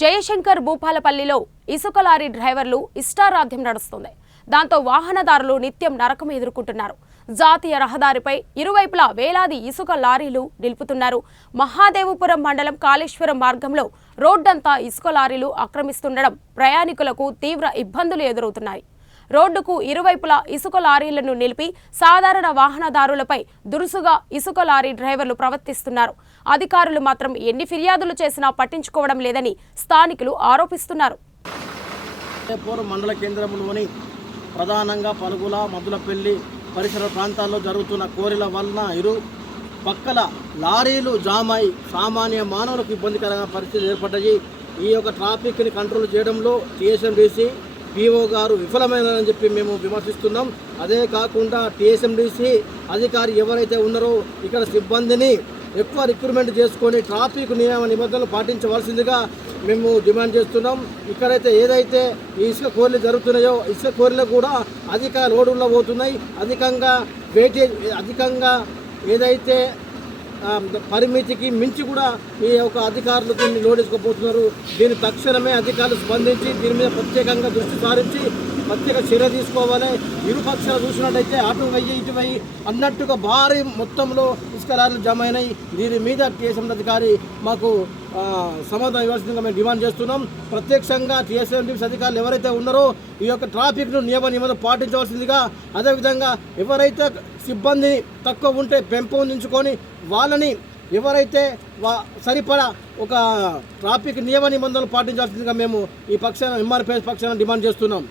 జయశంకర్ భూపాలపల్లిలో ఇసుక లారీ డ్రైవర్లు ఇష్టారాధ్యం నడుస్తుంది. దాంతో వాహనదారులు నిత్యం నరకం ఎదుర్కొంటున్నారు. జాతీయ రహదారిపై ఇరువైపులా వేలాది ఇసుక లారీలు నిలుపుతున్నారు. మహాదేవపురం మండలం కాళేశ్వరం మార్గంలో రోడ్డంతా ఇసుక లారీలు ఆక్రమిస్తుండడం ప్రయాణికులకు తీవ్ర ఇబ్బందులు ఎదురవుతున్నాయి. రోడ్డుకు ఇరువైపులా ఇసుక లారీలను నిలిపి సాధారణ వాహనదారులపై దురుసుగా ఇసుక లారీ డ్రైవర్లు ప్రవర్తిస్తున్నారు. అధికారులు మాత్రం ఎన్ని ఫిర్యాదులు చేసినా పట్టించుకోవడం లేదని స్థానికులు ఆరోపిస్తున్నారు. మండల కేంద్రంలోని ప్రధానంగా పలుగుల మద్దులపల్లి పరిసర ప్రాంతాల్లో జరుగుతున్న కోరిల వలన ఇరు పక్కల లారీలు జామ్ అయి సామాన్య మానవులకు ఇబ్బందికరమైన పరిస్థితులు ఏర్పడ్డాయి. ఈ యొక్క ట్రాఫిక్ని కంట్రోల్ చేయడంలో టీఎస్ఎండిసి పిఓ గారు విఫలమైనని చెప్పి మేము విమర్శిస్తున్నాం. అదే కాకుండా టీఎస్ఎండిసి అధికారి ఎవరైతే ఉన్నారో ఇక్కడ సిబ్బందిని ఎక్కువ రిక్రూట్మెంట్ చేసుకొని ట్రాఫిక్ నియమ నిబంధనలు పాటించవలసిందిగా మేము డిమాండ్ చేస్తున్నాం. ఇక్కడైతే ఏదైతే ఈ ఇసుక కోర్లు జరుగుతున్నాయో ఇసుక కోర్లు కూడా అధిక లోడుల్లో పోతున్నాయి. అధికంగా ఏదైతే పరిమితికి మించి కూడా ఈ యొక్క అధికారులు దీన్ని లోడించుకోబోతున్నారు. దీన్ని తక్షణమే అధికారులు స్పందించి దీని మీద ప్రత్యేకంగా దృష్టి సారించి ప్రత్యేక చర్య తీసుకోవాలి. ఇరుపక్షాలు చూసినట్టయితే అటు వెయ్యి ఇటు వెయ్యి అన్నట్టుగా భారీ మొత్తంలో ఇసుక లారీలు జమ అయినాయి. దీని మీద టీఎస్ఎం అధికారి మాకు సమాధానం ఇవ్వాల్సిందిగా మేము డిమాండ్ చేస్తున్నాం. ప్రత్యక్షంగా టీఎస్ఎండిసి అధికారులు ఎవరైతే ఉన్నారో ఈ యొక్క ట్రాఫిక్ను నిబంధనలు పాటించవలసిందిగా, అదేవిధంగా ఎవరైతే సిబ్బంది తక్కువ ఉంటే పెంపొందించుకొని వాళ్ళని ఎవరైతే సరిపడా ఒక ట్రాఫిక్ నియమ నిబంధనలు పాటించాల్సిందిగా మేము ఈ పక్షాన ఎంఆర్పిఎస్ పక్షాన డిమాండ్ చేస్తున్నాం.